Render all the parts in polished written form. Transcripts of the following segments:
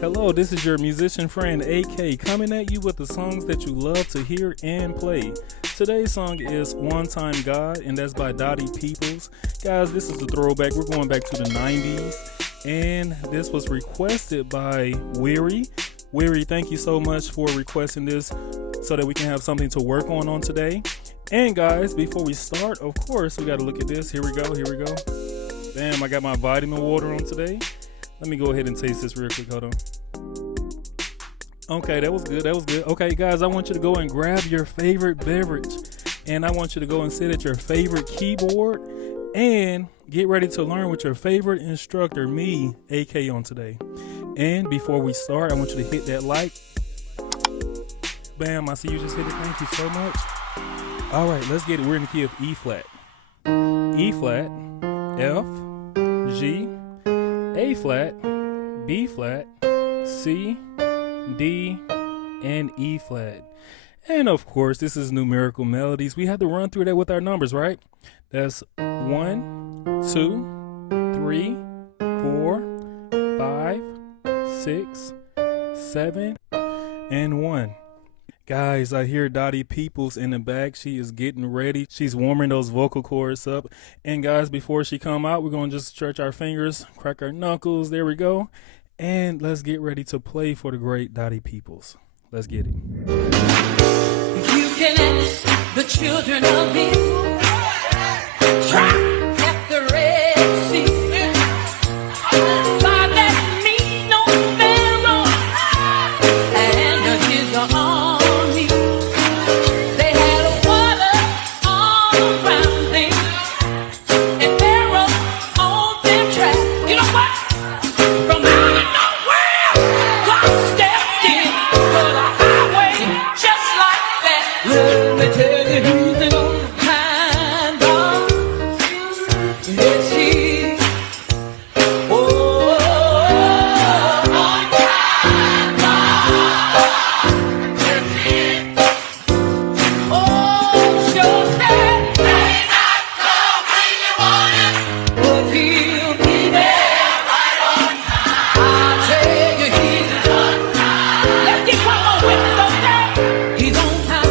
Hello, this is your musician friend AK coming at you with the songs that you love to hear and play. Today's song is One Time God, and that's by Dottie Peoples. Guys, this is a throwback. We're going back to the 90s, and this was requested by Weary. Weary, thank you so much for requesting this so that we can have something to work on today. And guys, before we start, of course, we got to look at this. Here we go. Bam, I got my vitamin water on today. Let me go ahead and taste this real quick. Hold on. Okay, that was good. Okay, guys, I want you to go and grab your favorite beverage, and I want you to go and sit at your favorite keyboard and get ready to learn with your favorite instructor, me, AK, on today. And before we start, I want you to hit that like. Bam, I see you just hit it. Thank you so much. All right, let's get it. We're in the key of E flat. E flat, F, G, A flat, B flat, C, D, and E flat. And of course, this is numerical melodies. We have to run through that with our numbers, right? That's 1, 2, 3, 4, 5, 6, 7, and 1. Guys, I hear Dottie Peoples in the back. She is getting ready. She's warming those vocal cords up. And guys, before she come out, we're going to just stretch our fingers, crack our knuckles. There we go. And let's get ready to play for the great Dottie Peoples. Let's get it. You can ask the children of Israel. Try at the Red Sea. By that means no Pharaoh and his army. They had water all around them, and Pharaoh on their track. You know what? From out of nowhere, God stepped in for the highway, just like that. Let me tell you, he's an on-time God. Yes, he is. Oh, on-time God. Yes, he is. Oh, sure that may not come when you want it, but he'll be there right on time. I tell you, he's on time. Let's get one more witness on that. He's on time.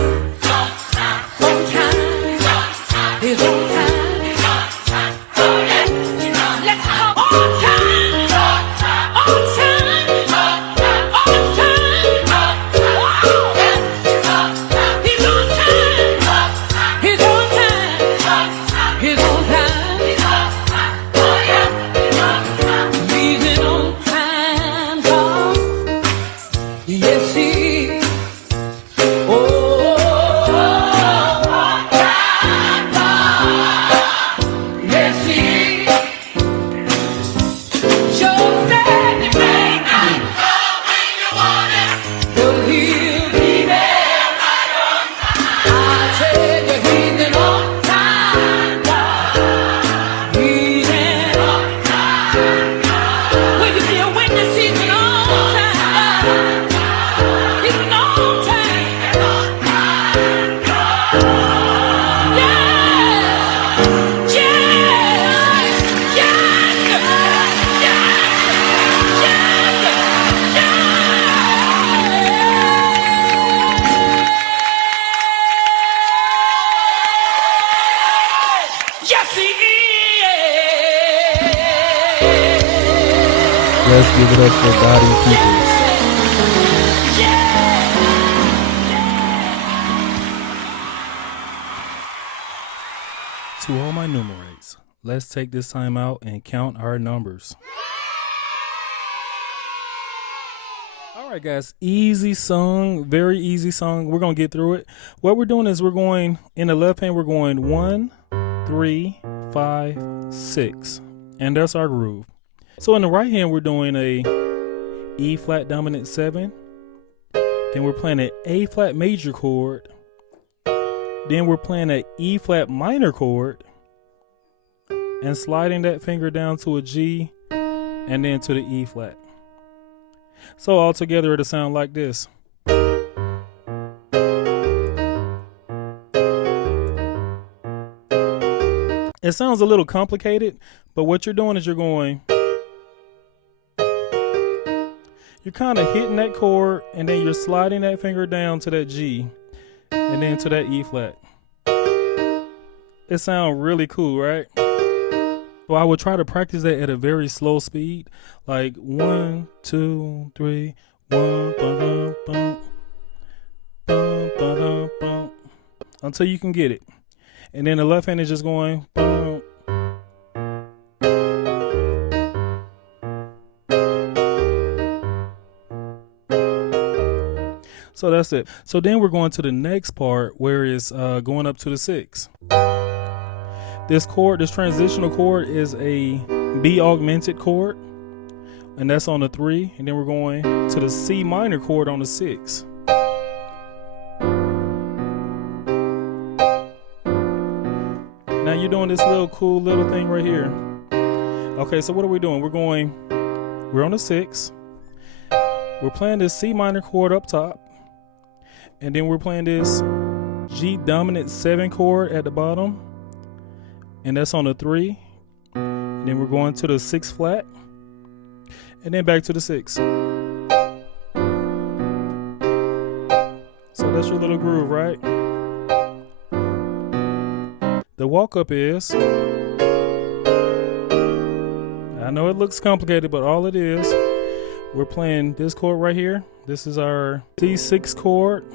On time. He's on time. Oh, yeah. Let's come on time. On time. On time. On time. Oh, yeah. He's on time. He's on time. He's on time. Oh, yeah. He's an on-time God. Yes, he is. Oh, on-time God. Yes, he is. Sure that he may not come when you want it, but he'll be there right on time. I tell you, he's an on-time God. He's an on-time God. Will you be a witness? He's an on-time God. He's an on-time God. Yes, yes, yes, he is. Let's give it up for Dottie Peoples. To all my numerates, let's take this time out and count our numbers. All right, guys, easy song, very easy song. We're going to get through it. What we're doing is we're going, in the left hand, we're going 1, 3, 5, 6. And that's our groove. So in the right hand, we're doing a E flat dominant 7. Then we're playing an A flat major chord. Then we're playing an E flat minor chord and sliding that finger down to a G and then to the E flat. So all together it'll sound like this. It sounds a little complicated, but what you're doing is you're going you're kind of hitting that chord, and then you're sliding that finger down to that G, and then to that E flat. It sounds really cool, right? So I would try to practice that at a very slow speed, like 1, 2, 3, 1, ba-dum, bum, bum, ba-dum, bum, until you can get it. And then the left hand is just going bum. So that's it. So then we're going to the next part where it's going up to the 6. This chord, this transitional chord, is a B augmented chord, and that's on the 3. And then we're going to the C minor chord on the 6. Now you're doing this little cool little thing right here. Okay, so what are we doing? We're on the 6. We're playing this C minor chord up top, and then we're playing this G dominant 7 chord at the bottom, and that's on the 3. And then we're going to the 6 flat, and then back to the 6. So that's your little groove, right? The walk up is, I know it looks complicated, but all it is, we're playing this chord right here. This is our C6 chord.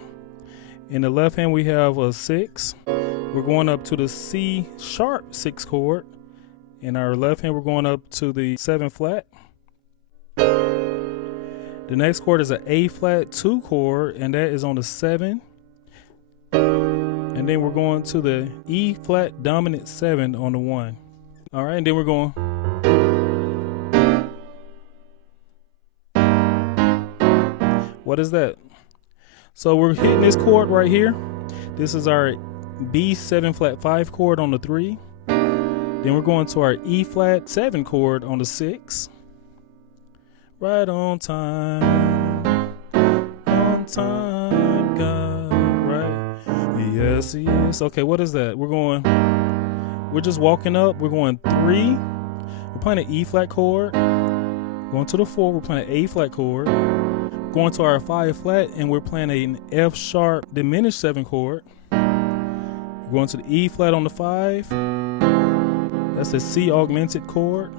In the left hand we have a 6. We're going up to the C sharp 6 chord. In our left hand we're going up to the 7 flat. The next chord is an A flat 2 chord, and that is on the 7. And then we're going to the E flat dominant 7 on the 1. All right, and then we're going. What is that? So we're hitting this chord right here. This is our B 7 flat 5 chord on the 3. Then we're going to our E flat 7 chord on the 6. Right on time, God, right? Yes, yes. Okay, what is that? We're just walking up. We're going 3. We're playing an E flat chord. Going to the 4, we're playing an A flat chord. Going to our 5 flat, and we're playing an F sharp diminished 7 chord. Going to the E flat on the 5. That's a C augmented chord.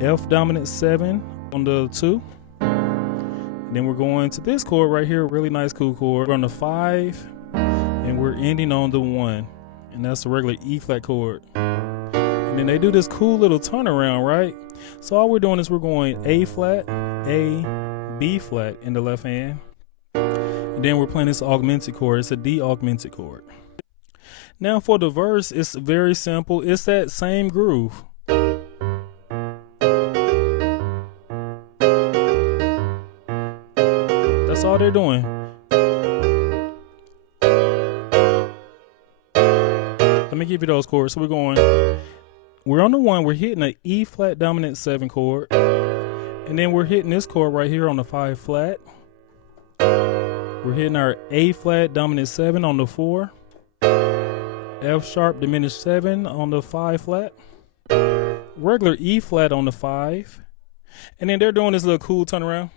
F dominant 7 on the 2. And then we're going to this chord right here, really nice cool chord. We're on the 5, and we're ending on the 1, and that's a regular E flat chord. And then they do this cool little turnaround, right? So all we're doing is we're going A flat, A, B flat in the left hand, and then we're playing this augmented chord. It's a D augmented chord. Now for the verse, it's very simple. It's that same groove. That's all they're doing. Let me give you those chords. So we're on the 1, we're hitting an E flat dominant 7 chord. And then we're hitting this chord right here on the 5 flat. We're hitting our A flat dominant 7 on the 4. F sharp diminished 7 on the 5 flat. Regular E flat on the 5. And then they're doing this little cool turnaround.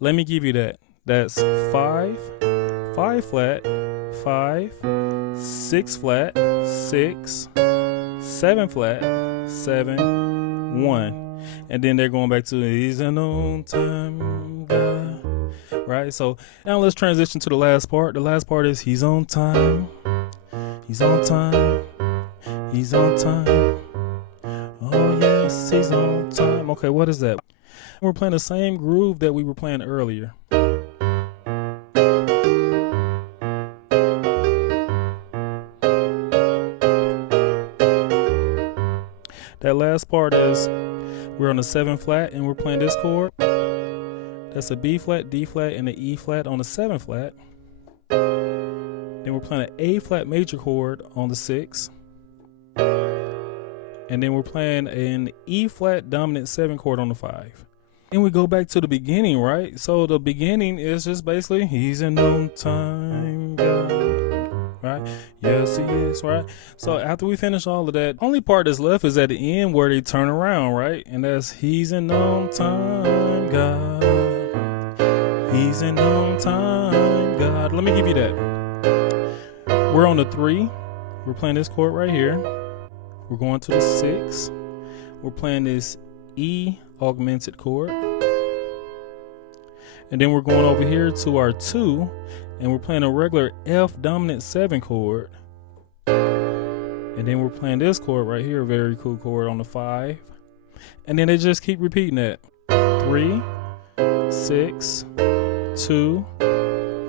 Let me give you that. That's 5, 5 flat, 5, 6 flat, 6, 7 flat, 7, 1. And then they're going back to He's an on time God. Right? So now let's transition to the last part. The last part is He's on time. He's on time. He's on time. Oh yes, He's on time. Okay, what is that? We're playing the same groove that we were playing earlier. That last part is we're on the 7 flat and we're playing this chord. That's a B flat, D flat, and an E flat on the 7 flat. Then we're playing an A flat major chord on the 6. And then we're playing an E flat dominant 7 chord on the 5. And we go back to the beginning, right? So the beginning is just basically He's an on time God, right? Yes, mercy is, right? So after we finish all of that, only part that's left is at the end where they turn around, right? And that's He's an on-time God. He's an on-time God. Let me give you that. We're on the 3. We're playing this chord right here. We're going to the 6. We're playing this E augmented chord. And then we're going over here to our 2, and we're playing a regular F dominant 7 chord. And then we're playing this chord right here, a very cool chord on the 5. And then they just keep repeating that. 3, 6, 2,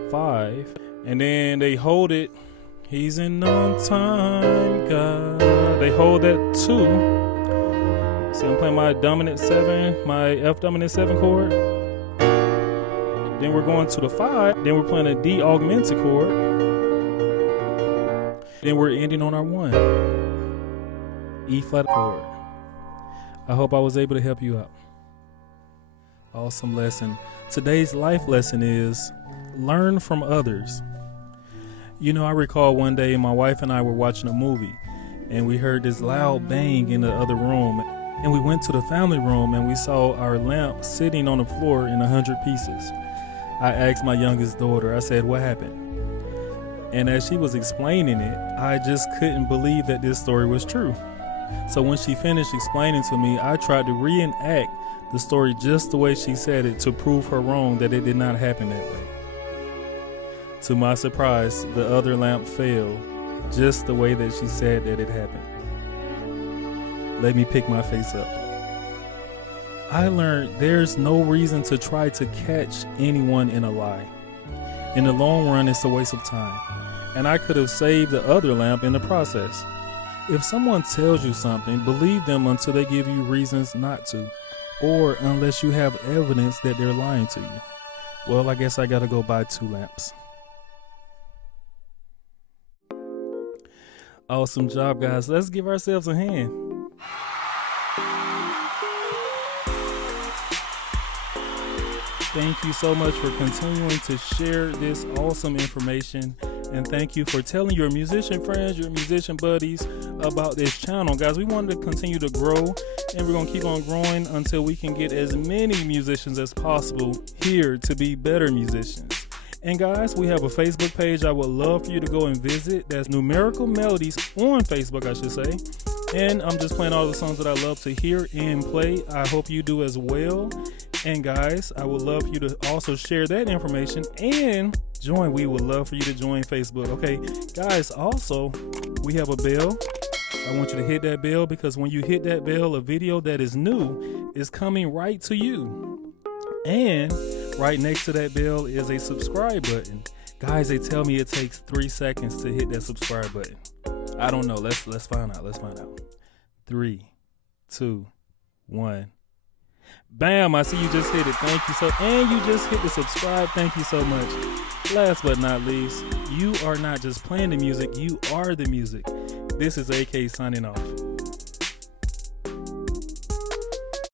5. And then they hold it. He's an on-time God. They hold that 2. So I'm playing my dominant 7, my F dominant 7 chord. Then we're going to the 5. Then we're playing a D augmented chord. Then we're ending on our 1. E flat chord. I hope I was able to help you out. Awesome lesson. Today's life lesson is learn from others. You know, I recall one day my wife and I were watching a movie and we heard this loud bang in the other room. And we went to the family room and we saw our lamp sitting on the floor in 100 pieces. I asked my youngest daughter, I said, what happened? And as she was explaining it, I just couldn't believe that this story was true. So when she finished explaining to me, I tried to reenact the story just the way she said it to prove her wrong that it did not happen that way. To my surprise, the other lamp fell just the way that she said that it happened. Let me pick my face up. I learned there's no reason to try to catch anyone in a lie. In the long run, it's a waste of time. And I could have saved the other lamp in the process. If someone tells you something, believe them until they give you reasons not to, or unless you have evidence that they're lying to you. Well, I guess I gotta go buy 2 lamps. Awesome job, guys. Let's give ourselves a hand. Thank you so much for continuing to share this awesome information. And thank you for telling your musician friends, your musician buddies about this channel. Guys, we want to continue to grow, and we're going to keep on growing until we can get as many musicians as possible here to be better musicians. And guys, we have a Facebook page I would love for you to go and visit. That's Numerical Melodies on Facebook, I should say. And I'm just playing all the songs that I love to hear and play. I hope you do as well. And guys, I would love for you to also share that information and join. We would love for you to join Facebook. Okay, guys, also, we have a bell. I want you to hit that bell because when you hit that bell, a video that is new is coming right to you. And right next to that bell is a subscribe button. Guys, they tell me it takes 3 seconds to hit that subscribe button. I don't know. Let's find out. Let's find out. 3, 2, 1. Bam, I see you just hit it. Thank you so. And you just hit the subscribe. Thank you so much. Last but not least, you are not just playing the music, you are the music. This is AK signing off.